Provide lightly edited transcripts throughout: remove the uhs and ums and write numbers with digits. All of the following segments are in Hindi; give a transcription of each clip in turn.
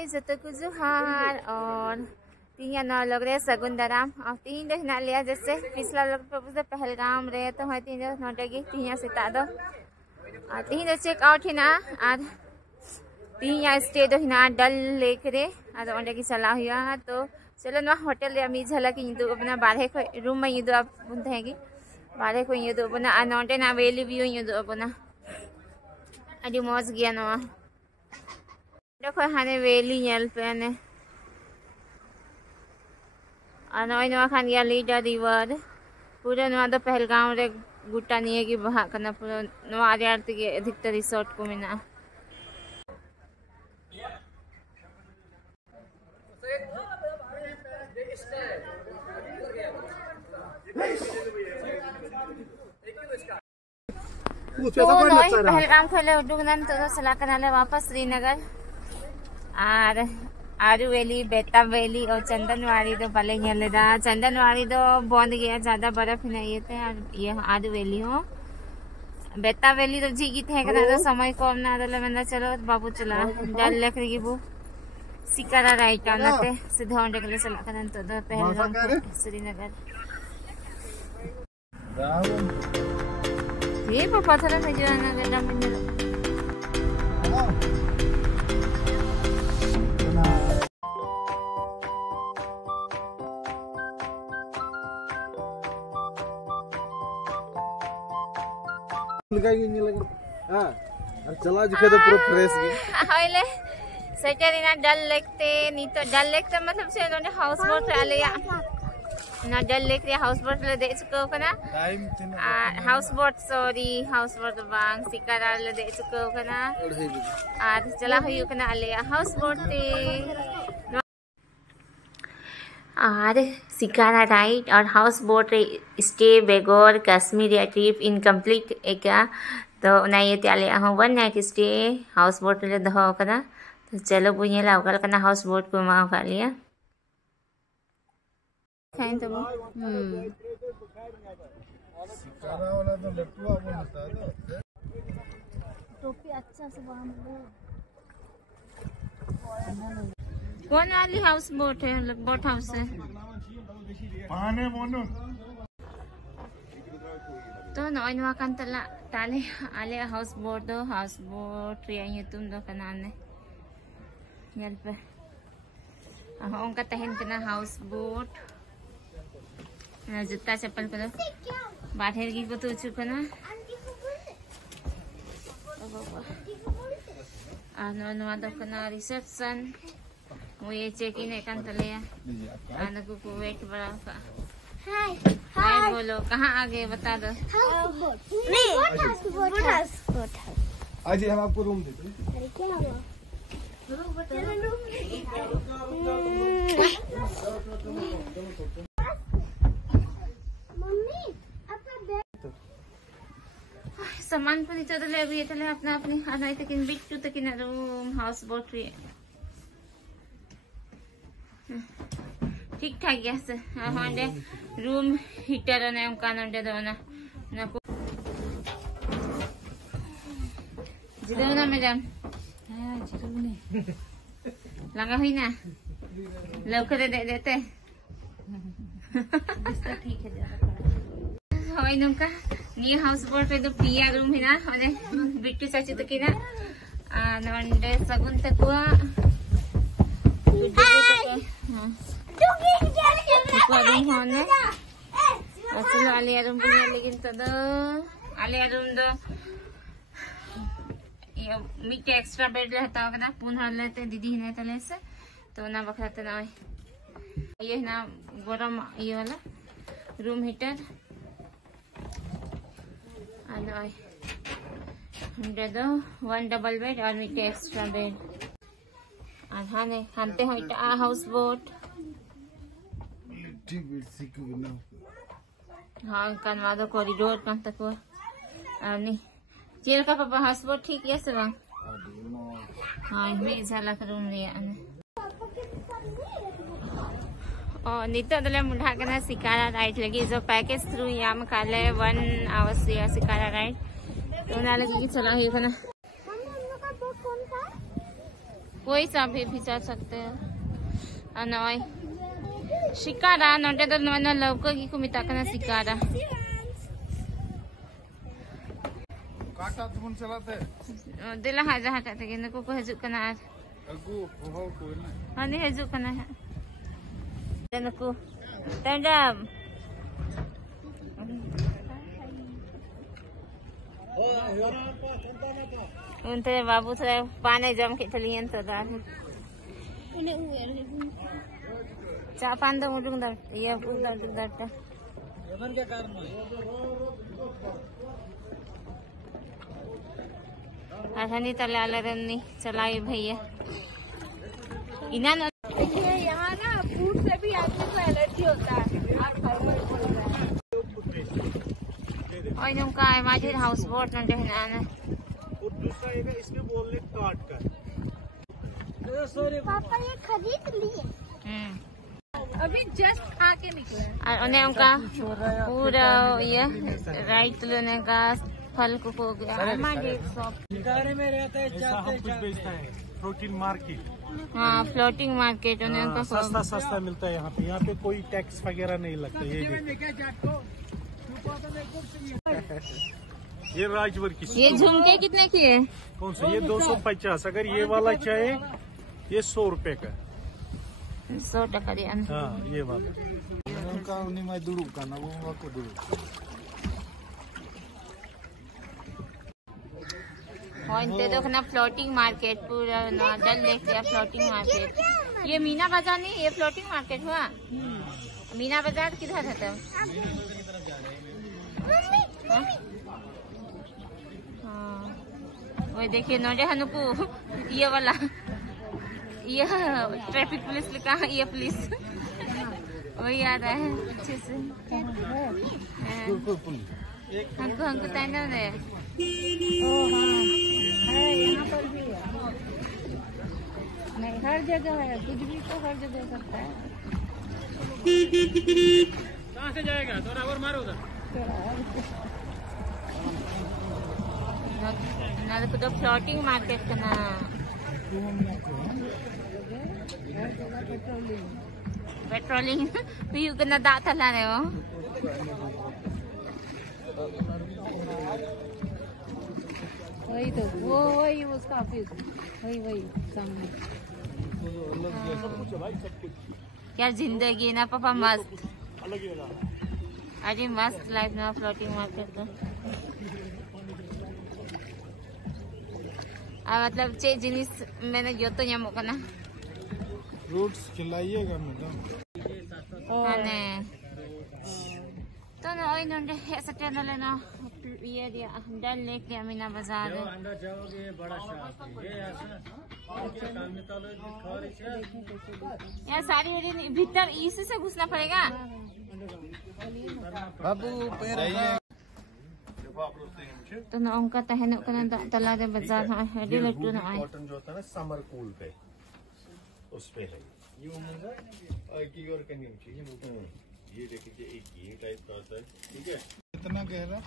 गाइस जतो को जोहार और तीन नौ लोग रे सगुन दाराम और तीन दो हिना लिया जैसे पिछला लोग पे पहलगाम रे तो है तीन दो नोटेगी तीन सेता दो और तीन दो चेक आउट हिना और तीन स्टे दो हिना डल लेक रे और ओंडे की चला हुआ तो चलो ना होटल रे मी झलक इंदु अपना बारहे को रूम में इंदु आप बुनथेगी बारहे को इंदु अपना नोटे ना वेली व्यू इंदु अपना अभी मौज गया ना देखो हाने वेली नेल पे ने अनोय नवा खान गया लीडर रिवर पूरे नवा दो पहलगाम रे गुटा निये की बहा करना पूरा नवा आर्यार्थ के अधिकतर रिसोर्ट को मिना तो पहलगाम खोले उडुगनन तो सलाकनाले वापस श्रीनगर और आरू वैली बेता वैली और चंदनवाड़ी तो पले नेलेदा चंदनवाड़ी तो बंद गया ज्यादा बर्फ नहीं थे और ये आरू वैली हो बेता वैली तो जी थे तो समय को ना मैंने चलो बाबू चला डल लेक रही वो सिकारा राइट आते सीधा उंडे के चला करन तो पहलगाम श्रीनगर ये पत्थर में जो ना गला में चला जुके तो पूरा फ्रेश गे हाइले सेटरिना डल लेकते नी तो डल लेकते मतलब से नोने हाउस बोट आलेया ना डल लेक रे हाउस बोट ले दे चुको कना house boat sorry house boat बांग सिकारा ले दे चुको कना आज चला हुई कना आलेया हाउस बोट ते और सिकारा राइड और हाउस बोट स्टे बेगोर कश्मीर ट्रिप इनकम्प्लीट एका तो ये त्याले हम 1 नाइट स्टे हाउस बोट ले दहो कना तो चलो बुझे लावकल कना हाउस बोट को माव का लिया खाइन तो सिकारा वाला तो लटुआ बनता है टोपी अच्छा से बांध लो कौन वाली हाउस बोट है बोट हाउस है पाने मोनो तो नॉय नवा kan ताले आले हाउस बोट रे ये तुम दो कनाने नेल पे उनका तहन कना हाउस बोट ना जूता चप्पल को बाहर की को तो चुको ना आनो नवा दो कना रिसेप्शन वो ये चेक इन एकांत ले आने को वेट बड़ा का हाय बोलो कहाँ आ गए बता दो बोट हाउस आज हम आपको रूम देते हैं अरे क्या हुआ मम्मी सामान को नीचे तो ले भी चले अपना अपनी आना तक इन बिट्टू तक इन रूम हाउस बोट रे ठीक ठाक गया से हमारे रूम हीटर ने उनका नंटे दो ना ना को जिदो ना मैडम हां जिदो ने लगा हुई ना लौकर दे देते ठीक है हवाई नमका नी हाउस बोट पे तो पिया रूम है ना अरे बिट्टू चाची तो किना नंटे सगुन तकुआ हां चलो आलिया रूम पुnya लेकिन तद आलिया रूम दो ये मिटे एक्स्ट्रा बेड रहता होगा ना पुनः लेते दीदी ने तले से तो ना बखराते ना ये ना गरम ये वाला रूम हीटर आना हमरे दो 1 डबल बेड और मिटे एक्स्ट्रा बेड आने खानते हो इटा हाउस बोट हाँ कनवा दो कॉरिडोर कम तक नहीं चेल का पापा हाउस बोट ठीक है से बंग हाँ मैं झलक रूम लिया और नित्य दले मुंडा करना सिकारा राइड लगी जो पैकेज थ्रू याम काले 1 आवर्स या सिकारा राइड तो ना लगी चला ही करना कोई सा भी भिजा सकते हैं अनोय शिकारा नोटे तो नोना लवका की को मिताकना शिकारा काटा तुम चलाते दिला हाजा हटा थे किन को हजू कना अगु हो को ना हां हजू कना है नको तंडम उनते बाबू थोड़ा पानी जम के थलियन तो दार उन्हें चा पान दो मुडुंग दर ये उधर उधर ता एमन के कारण आसानी तलाल रन्नी चलाई भैया इना देखिए यहाँ ना फूड से भी आदमी को एलर्जी होता है आप और इनका इमेजिन हाउस बोट ना कहना है और दूसरा एक इसमें बोलने काट कर पापा ये खरीद लिए अभी जस्ट खा के निकले और उन्हें उनका पूरा ये राइट लेने का फल को हो गया में रहता है प्रोटीन मार्केट हाँ फ्लोटिंग मार्केट उन्हें उनका सस्ता सस्ता मिलता है यहाँ पे कोई टैक्स वगैरह नहीं लगता ये राजवर की ये झुमके कितने की है कौन सा ये 250 अगर ये वाला चाहे ये 100 रुपए का 100 टका दिया हाँ ये वाला और इनते देखना फ्लोटिंग मार्केट पूरा डल लेक या फ्लोटिंग मार्केट ये मीना बाजार नहीं ये फ्लोटिंग मार्केट हुआ मीना बाजार किधर है तब हाँ वो देखिए नोजे हनुकू ये वाला ये ट्रैफिक पुलिस लिखा ये पुलिस वही आ रहा है अच्छे से हमको हमको तैना है यहाँ पर भी है नहीं हर जगह है कुछ भी तो हर जगह सकता है कहाँ से जाएगा थोड़ा और मारो उधर ना तो फ्लोटिंग मार्केट का ना पेट्रोलिंग भी कना दाता ला रहे हो वही तो वो वही उसका ऑफिस वही सामने क्या जिंदगी ना पापा मस्त अरे मस्त लाइफ ना फ्लोटिंग मार्केट तो मतलब चे जिनिस मैंने जो तो ᱧᱟᱢᱚᱜ कना फ्रूट्स खिलाइएगा मैडम ane तो ना ओइ नंदे हे सटे न लेना ये दिया डल लेक के मीना बाजार अंदर जाओगे बड़ा शॉप है ये ऐसा काम निकालो दिखा रही है यार सारी मेरी भीतर इसी से घुसना पड़ेगा बाबू तो ना उनका तहन कना तला दे बाजार हां हेडी लट्टू ना आए कॉटन जो होता है ना समर कूल पे उस पे है ये होगा की और करनी चाहिए ये देखिए एक ये टाइप का होता है ठीक है कितना गहरा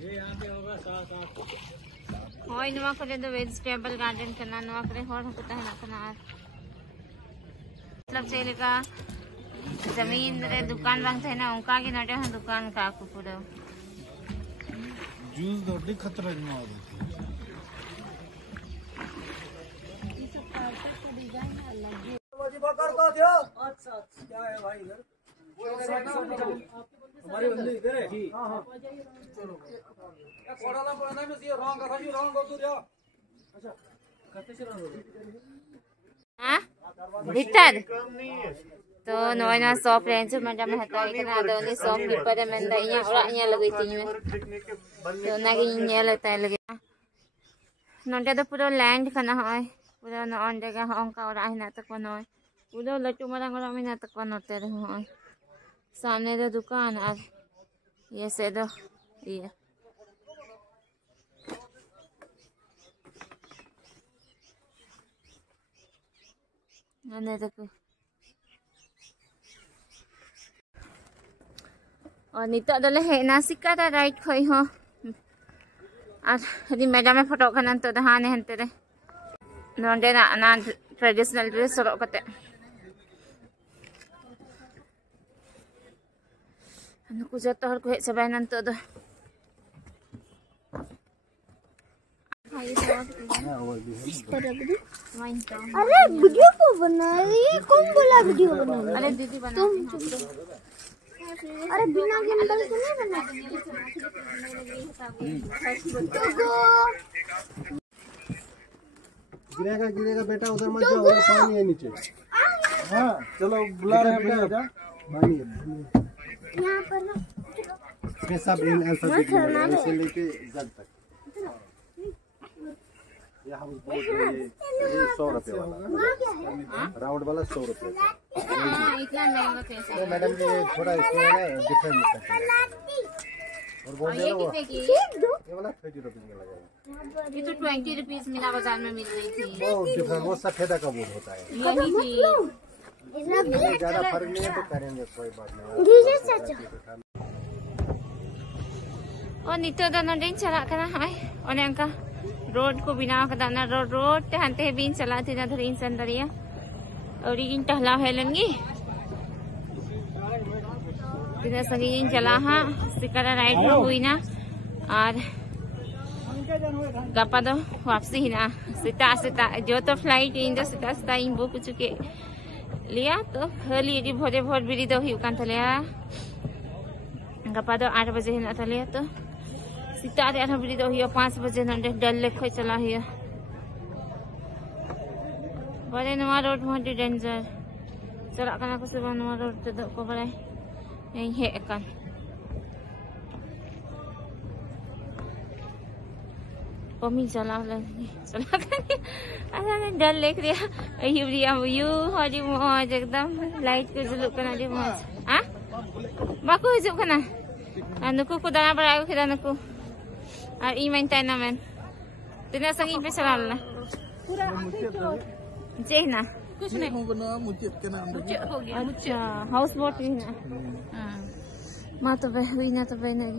ये यहाँ पे होगा 7-8 होय नवा करे दो वेजिटेबल गार्डन कना नवा करे होर को तहन कना मतलब चले का जमीन रे दुकान बांग थे ना उनका की नटे हां दुकान का को पूरा जूस दौड़ी खतरा में आ गई अच्छा क्या है भाई इधर हमारे बंदे इधर है जी हां चलो या कोडाला पड़ना में ये रॉन्ग कथा जी रॉन्ग हो तू रे अच्छा कते से रॉन्ग हां भीतर तो नोना शॉप रेंज मैडम हता इतना दोनी शॉप कीपर में दइया ओरा इया लगई थी में तो ना के इया लगता है लगे नोटे तो पूरा लैंड कना होय पूरा न ऑन जगह होंका ओरा हिना तक बनोय पूरा लट्टू मरंग ओरा मिना तक बनोते रहे होय सामने दो दुकान और ये से दो ये आने देखो और नितो दले हे नासिका दा राइट खोई हो और यदि मैडम में फोटो खनन तो दहाने हनते रे नोंडे ना ट्रेडिशनल ड्रेस सरक कते नुकु जतो हर को हेज चबायना नतो दो अरे वीडियो को बना रही है, कौन बोला वीडियो बना रही है? अरे दीदी बना अरे बिना गिम्बल के नहीं बना गिरेगा बेटा, उधर मत जाओ, उधर पानी है नीचे। हाँ चलो बुला रहे हैं बेटा, पानी है यहाँ पर ना इसमें सब अल्फाबेट से लेके जेड तक। ये हाउस बोट ये 100 रुपए वाला, राउंड वाला 100 रुपए। इतना महंगा कैसे? तो मैडम ये थोड़ा इसमें ना डिफरेंट है और बोल दे वो ये वाला 30 रुपए में लगेगा। ये तो 20 रुपीज मीना बाजार में मिल रही थी। वो डिफरेंट, वो सफेदा का बोर्ड होता है। यही थी। इसमें ज्यादा फर्क नहीं है तो करेंगे, कोई बात नहीं। और नितो दा नोंडे चला कना हाय ओने अंका रोड को बिना कदा ना रोड ते हंते बिन चला थी ना धरी इंसान दरिया और इन टहला हेलनगी बिना संगी इन चला हां सिकरा राइड में हुई ना और गपा दो वापसी ही ना सीता जो तो फ्लाइट इन दो सीता इन बुक चुके लिया तो खाली ये भोरे भोर बिरी दो ही कान थले गपा दो 8 बजे हिना थले तो सीता रे आठ बिरी दो ही 5 बजे नंदे डल ले खोय चला ही बड़े नवा रोड में डेंजर चला कना को से नवा रोड ते दो को बड़े यही है कान पमी चला कर अरे डल लेख रिया रिया यू हरी मौज एकदम लाइट को जुलुक कना दी मौज हां बाकू हिजुक कना नुकु को दाना बड़ा खिदा नुकु और ई मन ताना मन तिना संगी पे चला ना पूरा जे ना कुछ नहीं बना मुझे केना हो गया अच्छा हाउस बोट ही ना हां मा तो बे हुई ना तो बे नहीं